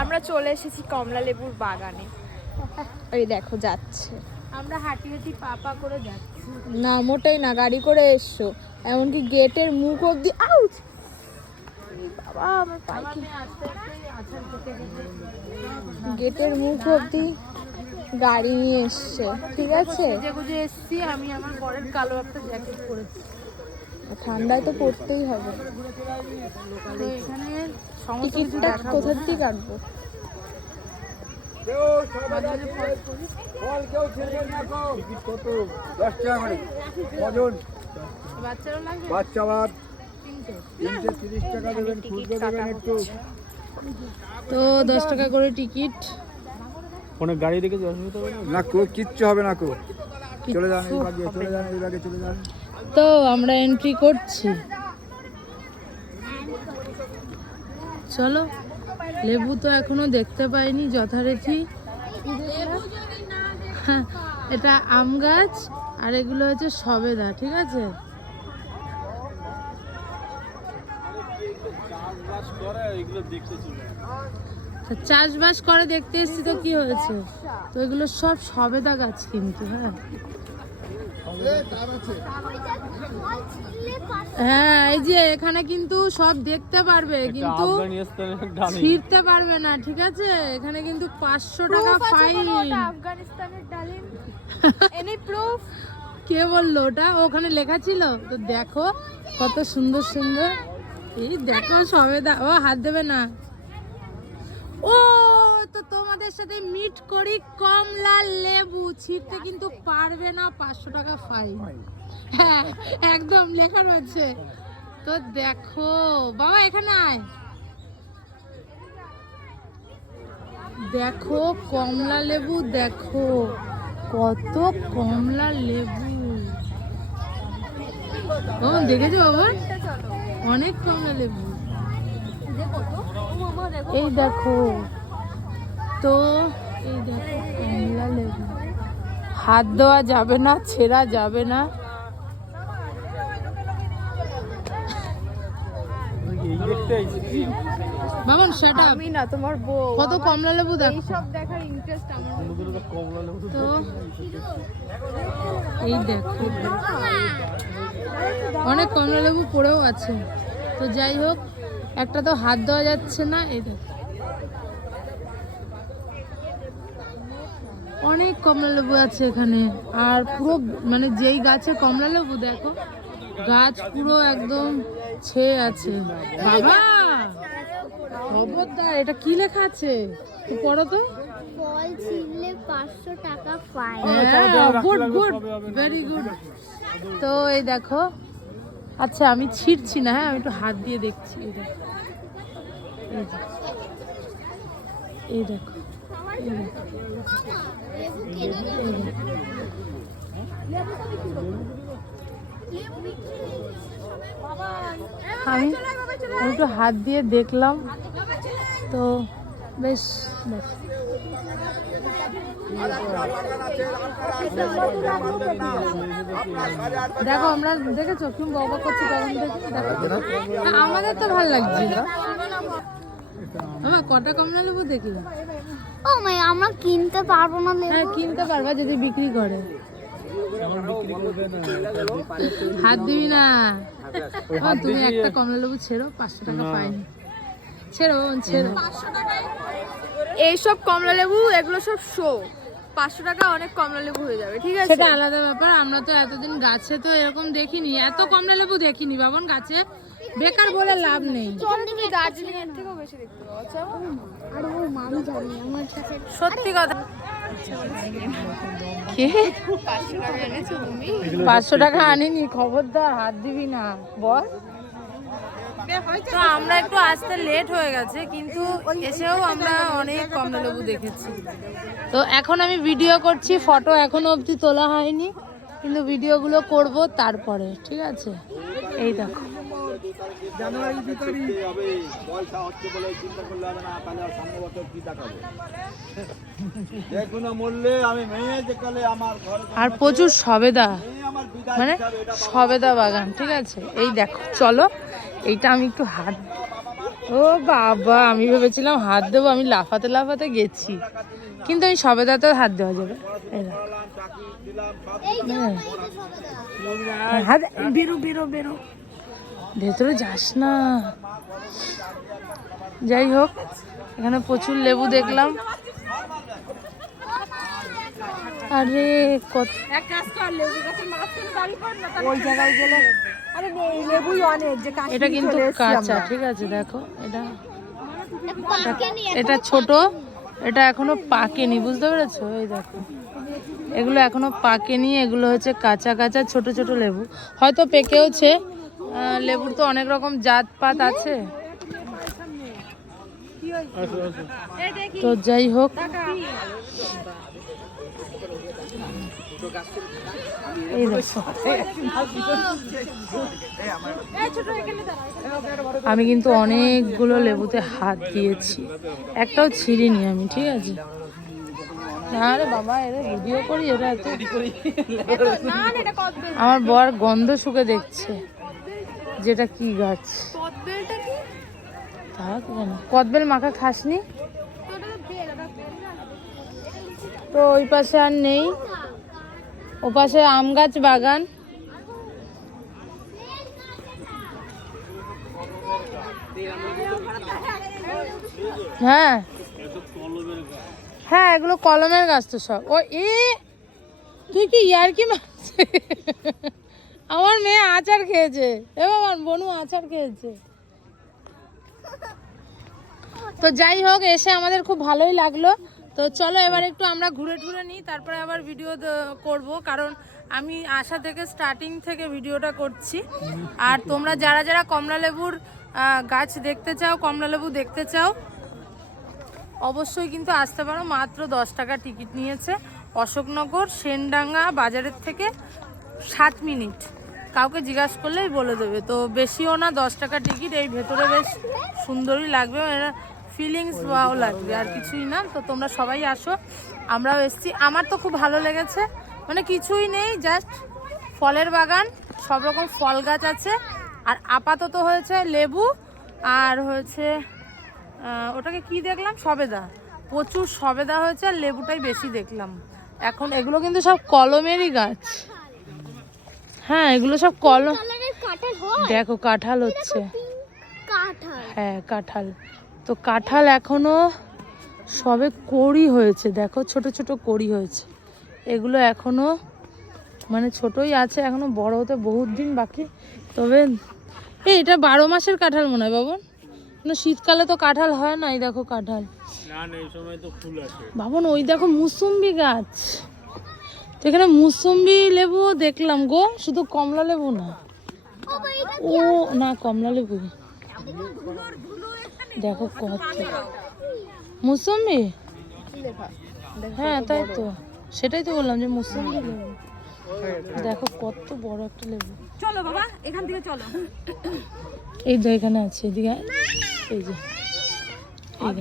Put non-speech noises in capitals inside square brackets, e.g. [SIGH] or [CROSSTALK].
আমরা চলে এসেছি কমলা লেবুর বাগানে। এই দেখো যাচ্ছে। আমরা হাঁটি হাঁটি পা পা করে যাচ্ছি। না মোটেই না গাড়ি করে এসছো এমনকি গেটের মুখ অব্দি আউট বাবা আমার পায়ে গেটের মুখ অব্দি গাড়ি নিয়ে এসছে ঠিক আছে? এসছি আমি আমার বরের কালো একটা জ্যাকেট পরেছি ঠান্ডায় তো পড়তেই হবে। তো এখানে টিকিটটা দেখাবো কোথা দিয়ে কাটবো বাচ্চা বাদ তিনটে তিরিশ টাকা দেবেন খুচরো দেবেন একটু তো দশ টাকা করে টিকিট। ফোনে গাড়ি অসুবিধা হবে না? না কো কিচ্ছু হবে না কো। চলে যান এই চলে যান এই চলে যান। তো আমরা এন্ট্রি করছি। চলো, লেবু তো এখনও দেখতে পাইনি যথারীতি। [LAUGHS] এটা আম গাছ, আর এগুলো হচ্ছে সবেদা, ঠিক আছে? চাষবাস করে দেখতে এসছি তো কি হয়েছে? তো এগুলো সব সবেদা গাছ কিন্তু হ্যাঁ। হ্যাঁ এই যে এখানে কিন্তু সব দেখতে পারবে কিন্তু ফিরতে পারবে না ঠিক আছে? এখানে কিন্তু পাঁচশো টাকা ফাইন আফগানিস্তানের ডালিম এনি প্রুফ কে বলল ওটা? ওখানে লেখা ছিল। তো দেখো কত সুন্দর সুন্দর। এই দেখো সবেদা ও হাত দেবে না। ও তো তোমাদের সাথে মিট করি কমলা লেবু। ছিঁড়তে কিন্তু পারবে না পাঁচশো টাকা ফাইন হ্যাঁ একদম লেখা রয়েছে তো দেখো বাবা এখানে আয়। দেখো কমলা লেবু দেখো। কত কমলা লেবু। ও দেখেছ বাবা? অনেক কমলা লেবু। এই দেখো। তো এই দেখো কমলা লেবু। হাত দেওয়া যাবে না ছেঁড়া যাবে না। সেটা আমি না তোমার বউ। কত কমলা লেবু দেখো। এইসব দেখার ইন্টারেস্ট আমার তো কমলা লেবু তো তো এই দেখো। অনেক কমলা লেবু পড়েও আছে। তো যাই হোক একটা তো হাত দেওয়া যাচ্ছে না এই দেখো। অনেক কমলা লেবু আছে এখানে আর পুরো মানে যেই গাছে কমলা লেবু দেখো গাছ পুরো একদম ছেয়ে আছে। বাবা! খবরদার এটা কি লেখা আছে? পড়ো তো। ফল ছিঁড়লে পাঁচশো টাকা fine good good very good তো এই দেখো আচ্ছা আমি ছিঁড়ছি না হ্যাঁ আমি একটু হাত দিয়ে দেখছি, এই দেখো। এই দেখো আমি একটু হাত দিয়ে দেখলাম, তো বেশ বেশ। দেখো আমরা দেখেছ? কি বকা করছি দেখো। হ্যাঁ, আমাদের তো ভালো লাগছিল আমার কটা কমলা লেবু দেখলে ও মাই আমরা কিনতে পারব না লেবু। হ্যাঁ কিনতে পারবা যদি বিক্রি করে। হাত দিবি না। ও, তুমি একটা কমলা লেবু ছেড়ো পাঁচশো টাকা পাইনি। ছেড়ো বাবা, ছেড়ো এইসব কমলা লেবু এগুলো সব শো। পাঁচশো টাকা অনেক কমলা লেবু হয়ে যাবে ঠিক আছে? সেটা আলাদা ব্যাপার আমরা তো এতদিন গাছে তো এরকম দেখিনি এত কমলা লেবু দেখিনি বাবন গাছে। বেকার বলে লাভ নেই। দার্জিলিং এর থেকেও বেশি দেখতে পাবো আচ্ছা। সত্যি কথা। তুমি? পাঁচশো টাকা আনিনি খবরদার হাত দিবি না। বল। তো আমরা একটু আসতে লেট হয়ে গেছে কিন্তু এসেও আমরা অনেক কমলা লেবু দেখেছি। তো এখন আমি ভিডিও করছি ফটো এখনও অবধি তোলা হয়নি কিন্তু ভিডিওগুলো করব তারপরে ঠিক আছে? এই দেখো। জানুয়ারি দু তারিখ হবে পয়সা হচ্ছে বলে চিন্তা করলে হবে না তাহলে আর প্রচুর সবেদা মানে সবেদা বাগান ঠিক আছে? এই দেখো চলো। এইটা আমি একটু হাত ও বাবা আমি ভেবেছিলাম হাত দেবো আমি লাফাতে লাফাতে গেছি। কিন্তু আমি সবেদাতে হাত দেওয়া যাবে। হাত বেরো বেরো বেরো। ভেতরে যাস না। যাই হোক এখানে প্রচুর লেবু দেখলাম। আরে কত এক কাজ কর লেবু গাছের মাঝখানে দাঁড়িয়ে পড় না ওই জায়গায় গেলে আরে লেবুই অনেক যে কাশ্মীর এটা কিন্তু কাঁচা ঠিক আছে দেখো এটা এটা ছোট এটা এখনও পাকেনি বুঝতে পেরেছ? এই দেখো এগুলো এখনও পাকেনি এগুলো হচ্ছে কাঁচা কাঁচা ছোট ছোট লেবু। হয়তো পেকেওছে লেবুর তো অনেক রকম জাত পাত আছে। তো যাই হোক এই দেখো আমি কিন্তু অনেকগুলো লেবুতে হাত দিয়েছি। একটাও ছিঁড়িনি আমি ঠিক আছে? না রে বাবা এরা ভিডিও করি এরা এত আমার বর গন্ধ শুকে দেখছে যেটা কি গাছ। তা কদবেল মাখা খাসনি? তো ওই পাশে আর নেই। ও পাশে আম গাছ বাগান। হ্যাঁ। হ্যাঁ এগুলো কলমের গাছ তো সব। ও, এ, তুই কি ইয়ার কি আমার মেয়ে আচার খেয়েছে। এ বাবা, বনু আচার খেয়েছে। তো যাই হোক, এসে আমাদের খুব ভালোই লাগল। তো চলো এবার একটু আমরা ঘুরে টুরে নিই, তারপরে আবার ভিডিও করব। কারণ আমি আশা থেকে স্টার্টিং থেকে ভিডিওটা করছি। আর তোমরা যারা যারা কমলালেবুর গাছ দেখতে চাও কমলালেবু দেখতে চাও, অবশ্যই কিন্তু আসতে পারো। মাত্র দশ টাকা টিকিট নিয়েছে অশোকনগর, সেনডাঙ্গা বাজারের থেকে সাত মিনিট। কাউকে জিজ্ঞাসা করলেই বলে দেবে। তো বেশিও না, দশ টাকা টিকিট এই ভেতরে বেশ সুন্দরই লাগবে। এরা ফিলিংস ভালো লাগবে আর কিছুই না। তো তোমরা সবাই আসো আমরাও এসছি। আমার তো খুব ভালো লেগেছে। মানে কিছুই নেই জাস্ট ফলের বাগান সব রকম ফল গাছ আছে। আর আপাতত হয়েছে লেবু আর হয়েছে ওটাকে কি দেখলাম? সবেদা। প্রচুর সবেদা হয়েছে আর লেবুটাই বেশি দেখলাম। এখন এগুলো কিন্তু সব কলমেরই গাছ। হ্যাঁ এগুলো সব কলম দেখো কাঁঠাল হচ্ছে। হ্যাঁ কাঁঠাল। তো কাঁঠাল এখনও সবে কড়ি হয়েছে দেখো ছোট ছোট কড়ি হয়েছে। এগুলো এখনও মানে ছোটই আছে এখনও বড় হতে বহুত দিন বাকি। তবে এই এটা বারো মাসের কাঁঠাল মনে হয় বাবন? না শীতকালে তো কাঁঠাল হয় না এই দেখো কাঁঠাল। না না এই সময় তো ফুল আছে। বাবন ওই দেখো মুসুম্বি গাছ। তো এখানে মুসুম্বি লেবু দেখলাম গো শুধু কমলা লেবু না। ও ও না কমলা লেবু। দেখো কত। মুসম্বি হ্যাঁ তাই তো। সেটাই তো বললাম যে মুসম্বি দেখো কত বড় একটা লেবু। চলো বাবা এখান থেকে চলো। এই যে এখানে আছে এদিকে এই যে।